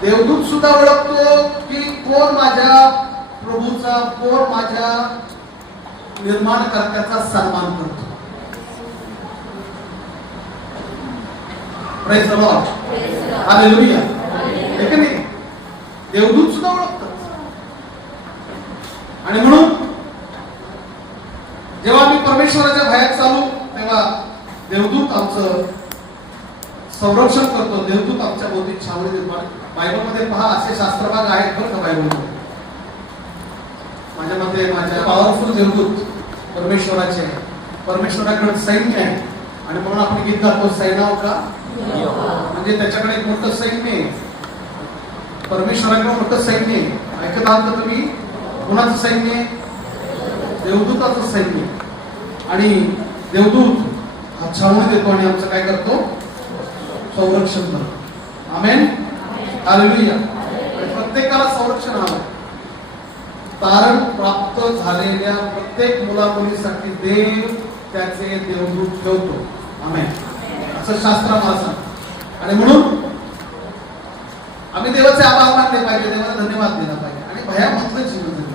देवदूत सुद्धा ओळखतो की कोण माझ्या प्रभूचा, कोण माझ्या निर्माणकर्त्याचा सन्मान करतो. Praise the Lord. हालेलुया. हे की नाही? देवदूत सुद्धा ओळखतात. आणि म्हणून जेव्हा आम्ही परमेश्वराच्या भयात चालू तेव्हा देवदूत आमचं संरक्षण करतो. देवदूत आमच्या भोवती छावणी देतो. बायबलमध्ये पहा असे शास्त्रभाग आहेत बरं का बायबलमध्ये. माझ्या मते माझ्या पॉवरफुल देवदूत परमेश्वराचे आहे. परमेश्वराकडे सैन्य आहे आणि म्हणून आपण गीत गातो सैन्याव का, म्हणजे त्याच्याकडे एक मोठं सैन्य आहे. परमेश्वराकडे मोठं सैन्य आहे. ऐकत आहात का तुम्ही? कोणाचं सैन्य आहे? देवदूताचं सैन्य. आणि देवदूत हा छावणी देतो आणि आमचं काय करतो? संरक्षण करतो. आमेन, हालेलुया. प्रत्येकाला संरक्षण हवं. तारण प्राप्त झालेल्या प्रत्येक मुलामुलीसाठी देव त्याचे देवदूत ठेवतो. आमेन, असं शास्त्र आम्हाला सांगतं. आणि म्हणून आम्ही देवाचे आभार मानले पाहिजे, देवाला धन्यवाद दिला पाहिजे. आणि भयामधलं जीवन जगलं.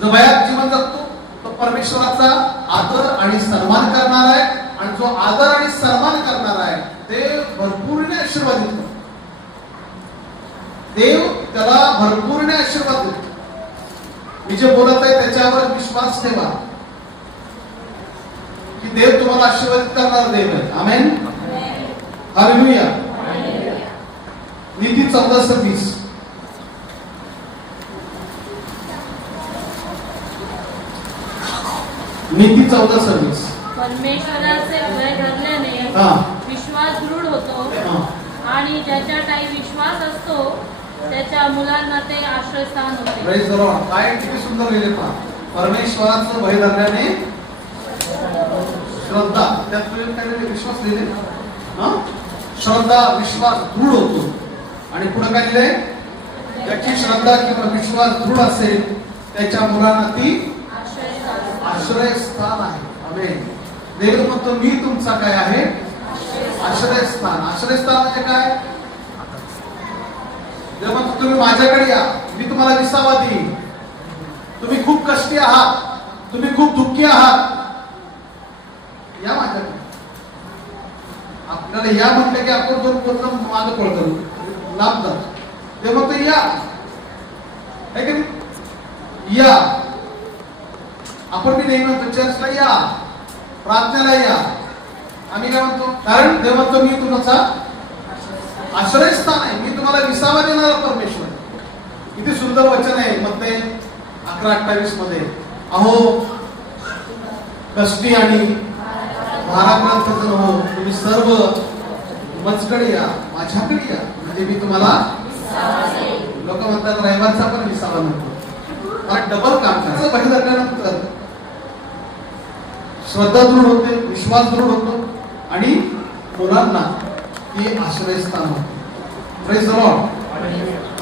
जो भयात जीवन जगतो तो परमेश्वराचा आदर आणि सन्मान करणार आहे. आणि जो आदर आणि सन्मान करणार आहे ते भरपूरने आशीर्वादित करतो. देव त्याला भरपूरने आशीर्वाद देतो. मी जे बोलत आहे त्याच्यावर विश्वास ठेवा की देव तुम्हाला आशीर्वादित करणार देव आहे. आमेन, हालेलुया. नीती 14:20. नीती 14:20. परमेश्वराचे भय धरल्याने हा. विश्वास दृढ होतो हा. आणि ज्याच्याठायी विश्वास असतो त्याच्या मुलांना ते आश्रयस्थान होते. Praise the Lord. काय किती सुंदर लिहिले पहा. परमेश्वराचं भय धरल्याने श्रद्धा, त्यात तुम्ही काय लिहिले? विश्वास लिहिले. हा? श्रद्धा, विश्वास दृढ होतो. आणि पुढे काय लिहिले? ज्याची श्रद्धा किंवा विश्वास दृढ असेल त्याच्या मुलांना ती आश्रयस्थान आहे. आमेन. देव म्हणतो मी तुमचा काय आहे? आश्रयस्थान. आश्रयस्थान म्हणजे काय? देव म्हणतो तुम्ही माझ्याकडे या, मी तुम्हाला विसावा देईन. तुम्ही खूप कष्टी आहात, तुम्ही खूप दुःखी आहात, या माझ्याकडे. आपल्याला या म्हटलं की आपण दोन बोलतो मागे पळतो, लांब जातो. ते म्हणतो या, है की नाही? या. आपण मी नेहमी म्हणतो चर्चला या, प्रार्थनेला या. आम्ही काय म्हणतो? कारण देव म्हणतो मी तुमचा आश्रयस्थान आहे, मी तुम्हाला विसावा देणारा परमेश्वर. किती सुंदर वचन आहे मध्ये 11:28 मध्ये. अहो कष्टी आणि भाराक्रांत जण हो, तुम्ही सर्व माझ्याकडे या, माझ्याकडे या, म्हणजे मी तुम्हाला. लोक म्हणतात रविवारचा पण विसावा नको, मला डबल काम करायचं. बाहेर धरल्यानंतर श्रद्धा दृढ होते, विश्वास दृढ होतो आणि मुलांना ती आश्रयस्थान होते. Praise the Lord.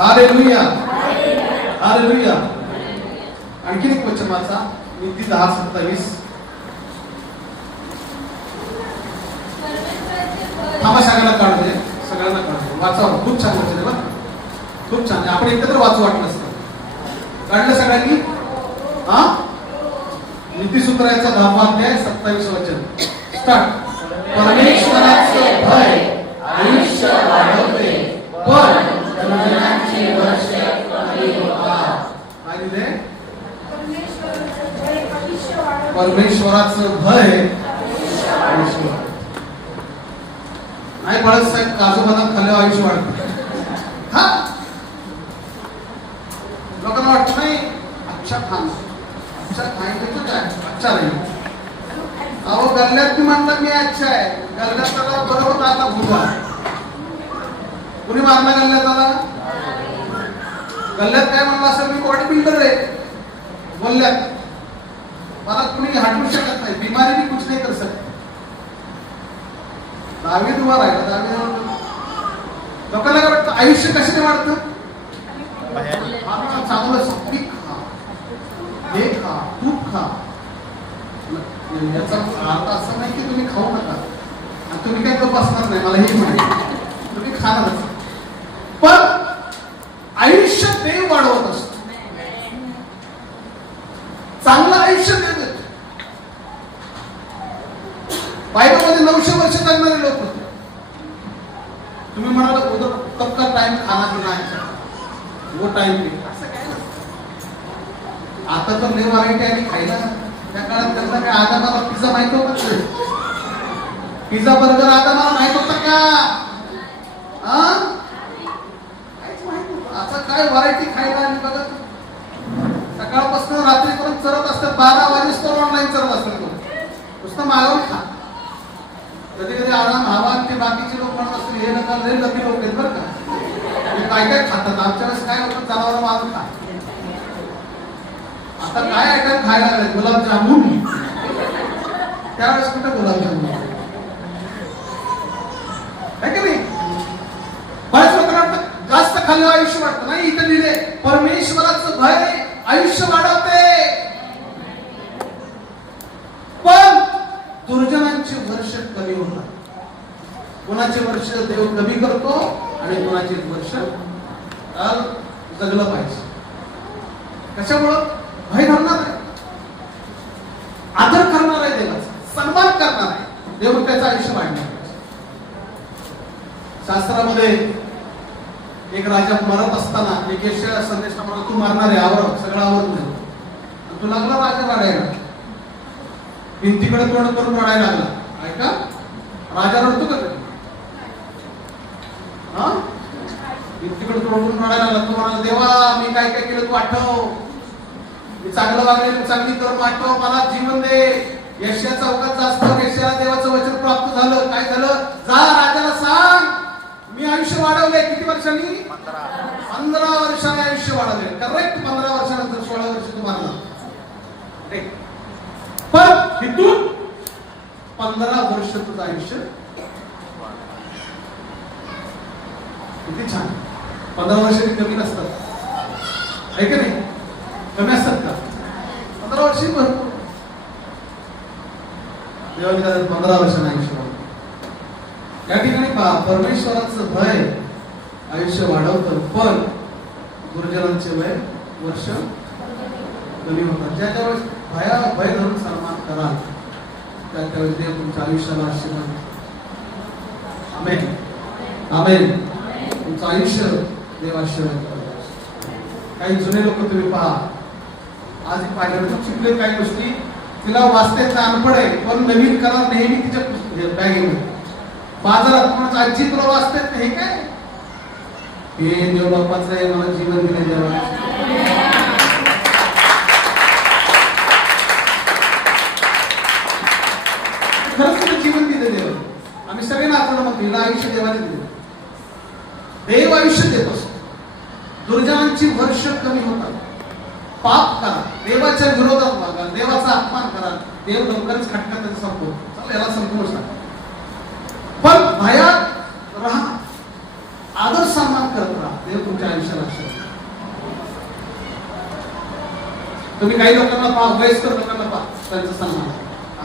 Hallelujah. Hallelujah. आणखी एक वचन वाचा, नीती 10:27. आम्हा सगळ्यांना काढू दे, सगळ्यांना काढू दे. वाचा, खूप छान वचन आहे बरं, खूप छान. आपण एकत्र वाचू वाटलं असतं. काढलं सगळ्यांनी? हा. नीतिसूत्राचा 10वा अध्याय 27 वचन. स्टार्ट. परमेश्वराचे भय आयुष्य वाढवते, पण दुर्जनांची वर्षे कमी होतात. काय लिहिले? परमेश्वराचं भय आयुष्य. नाही बाळत साहेब काजू बदाम खाल्ल्यावर आयुष्य वाढतं. हा, लोकांना वाटत नाही अच्छा खान, अच्छा खायचं काय, अच्छा नाही. अहो गल्ल्यात मी म्हणलं मी अच्छा आहे, गल्ल्यात त्याला बरोबर आता भुगा. कुणी मारला गल्ल्यात त्याला? गल्ल्यात काय म्हणलं असेल मी बॉडी बिल्डर आहे, बोलल्यात मला कुणी हटवू शकत नाही, बिमारी भी कुछ नाही कर सकते. दहावीत उभा राहिला, दहावी. लोकांना काय वाटतं आयुष्य कशाने वाढतं? चांगलं सात्विक खा, हे खा, तूप खा. याचा अर्थ असं नाही की तुम्ही खाऊ नका आणि तुम्ही काय गप असणार नाही, मला हे माहिती. तुम्ही खाणारच, पण आयुष्य देव वाढवत असतो. चांगलं आयुष्य देव देतो. बायबलमध्ये 900 वर्ष जगणारे लोक होते. तुम्ही म्हणाला उधर कब का टाइम खाना पिना है, वो टाइम पे. असं काय नसतं. आता तर लय व्हरायटी आणि खायला. त्या काळात त्यांना काय आता मला पिझ्झा माहित होता, पिझ्झा बर्गर आता मला माहित होता का? काहीच माहित नव्हतं. आता काय व्हरायटी खायला. आणि बघा सकाळपासून रात्रीपर्यंत चरत असतात, 12 वाजेस्तोवर ऑनलाईन चरत असतात. नुसतं मागवून खा. कधी कधी आराम हवा. ते बाकीचे लोक म्हणत असतील हे नका, लय लकी लोक आहेत बरं का, काय काय खातात. आमच्या वेळेस काय होतं, जनावर मारून खा. आता काय आयटम खायला लागले, गुलाबजामुन. त्यावेळेस कुठे गुलाबजामुन आहे की नाही? बऱ्याच लोकांना वाटतं जास्त खाल्लं आयुष्य वाटतं. नाही, इथे लिहिले परमेश्वराचं भय आयुष्य वाढवते, पण दुर्जनांची वर्ष कमी होतात. कोणाचे वर्ष देव कमी करतो आणि कोणाचे वर्ष जगलं पाहिजे. कशामुळं? भय धरणार आहे, आदर करणार आहे, देवाचा सन्मान करणार आहे. देव त्याचं आयुष्य वाढणार आहे. शास्त्रामध्ये एक राजा मरत असताना एक संदेश म्हणा, तू मारणार आहे, आवर सगळं आवरून नाही. तू लागला राजा रडायला, भिंतीकडे तोंड करून रडायला लागला. ऐका, राजा रडतो का? हा, भिंतीकडे तोंड करून रडायला लागला. तू म्हणाला देवा मी काय काय केलं तू आठव, मी चांगलं वागले, तू चांगली कर्म आठव, मला जीवन दे. यशया चौकात जास्त यशयाला देवाचं वचन प्राप्त झालं. काय झालं? जा राजाला सांग मी आयुष्य वाढवले. किती वर्षांनी? 15 वर्षांनी आयुष्य वाढवले. करेक्ट 15 वर्षानंतर 16 वर्ष तुम्हाला. पण इथून 15 वर्ष तुझं आयुष्य. किती छान. 15 वर्ष कमी नसतात आहे का नाही? कमी असतात का? 15 वर्ष भरपूर. देवाने 15 वर्षांना आयुष्य वाढवलं. या ठिकाणी परमेश्वराचं भय आयुष्य वाढवतं, पण गुरुजनांचे वय वर्ष कमी होतात. ज्या त्यावेळेस भय धरून सन्मान कराल त्यावेळेस देव तुमच्या आयुष्याला आशीर्वाद. आमेन आमेन. तुमचं आयुष्य देव आशीर्वाद करतो. काही जुने लोक तुम्ही पहा, आज पाहिलं शिकले काही गोष्टी तिला वाचता अनपड आहे, पण नवीन करार नेहमी तिच्या बॅगेमध्ये. बाजारात कोणाचं आजी तुला वाचतात हे काय? हे देव बाप्पाचं आहे, मला जीवन दिले देवा. खरंच तुला जीवन दिले देव. आम्ही सगळे नाचणं म्हणतो हिला आयुष्य देवाने दिले. देव आयुष्य देत असतो. दुर्जनांची वर्ष कमी होतात. पाप करा, देवाच्या विरोधात वागा, देवाचा अपमान करा, देव लवकरच खटका त्याचा संपतो. चला याला संपूर्ण सांग. पण भयात राहा, आदर सन्मान करत राहा. देव तुमच्या आयुष्याला आशीर्वाद. तुम्ही काही लोकांना पहा, वयस्कर लोकांना पहा, त्यांचा सन्मान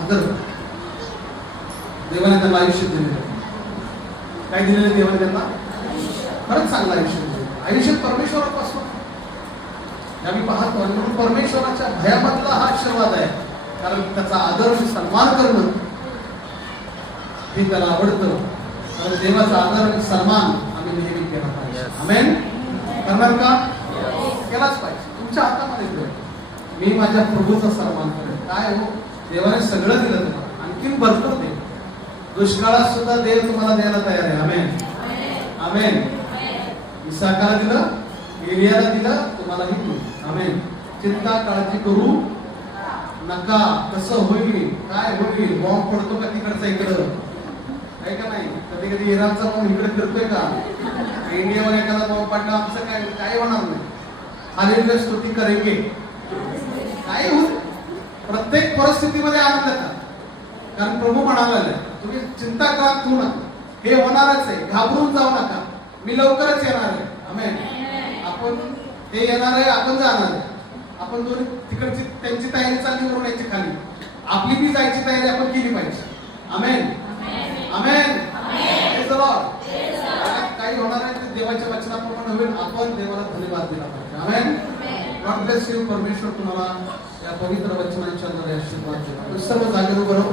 आदर. देवाने त्यांना आयुष्य दिलेलं. काय दिलेलं देवाने त्यांना? खरंच चांगलं आयुष्य दिलं. आयुष्यात परमेश्वरापासून आम्ही पाहतो, म्हणून परमेश्वराच्या भयामधला हा आशीर्वाद आहे. कारण त्याचा आदर सन्मान करणं हे त्याला आवडतं. कारण देवाचा आदर आणि सन्मान आम्ही नेहमी केला पाहिजे. आमेन. करणार का? केलाच पाहिजे. तुमच्या हातामध्ये मी माझ्या प्रभूचा सन्मान करेन. काय हो, देवाने सगळं दिलं तुम्हाला, आणखीन भरपूर दे. दुष्काळात सुद्धा देव तुम्हाला द्यायला तयार आहे. आमेन आमेन. इसाकाला दिलं, एलियाला दिलं, तुम्हालाही दिलं. आमेन. चिंता काळजी करू नका. कसं होईल, काय होईल, बॉम्ब पडतो का तिकडचा इकडं आहे का नाही? कधी कधी इराणचा बॉम्ब इकडे फिरतोय का? इंडियावर एखादा बॉम्ब पडला, आमचं काय काय होणार नाही. हालेलुया स्तुती करेंगे. काय होईल? प्रत्येक परिस्थितीमध्ये आनंद करा. कारण प्रभू म्हणाला तुम्ही चिंता करा तू नका, हे होणारच आहे. घाबरून जाऊ नका, मी लवकरच येणार आहे. आमेन. आपण ते येणार आहे, आपण जाणार आहे. आपण दोन्ही तिकडची त्यांची तयारी चालली करून यायची खाली, आपली बी जायची तयारी आपण केली पाहिजे. आमेन आमेन. काही होणार आहे ते देवाच्या वचनाप्रमाणे होईल. आपण देवाला धन्यवाद दिला पाहिजे. आमेन. God bless you. परमेश्वर तुम्हाला या पवित्र वचनांच्या द्वारे आशीर्वाद देईल. सर्व जागेवर उभं राहू.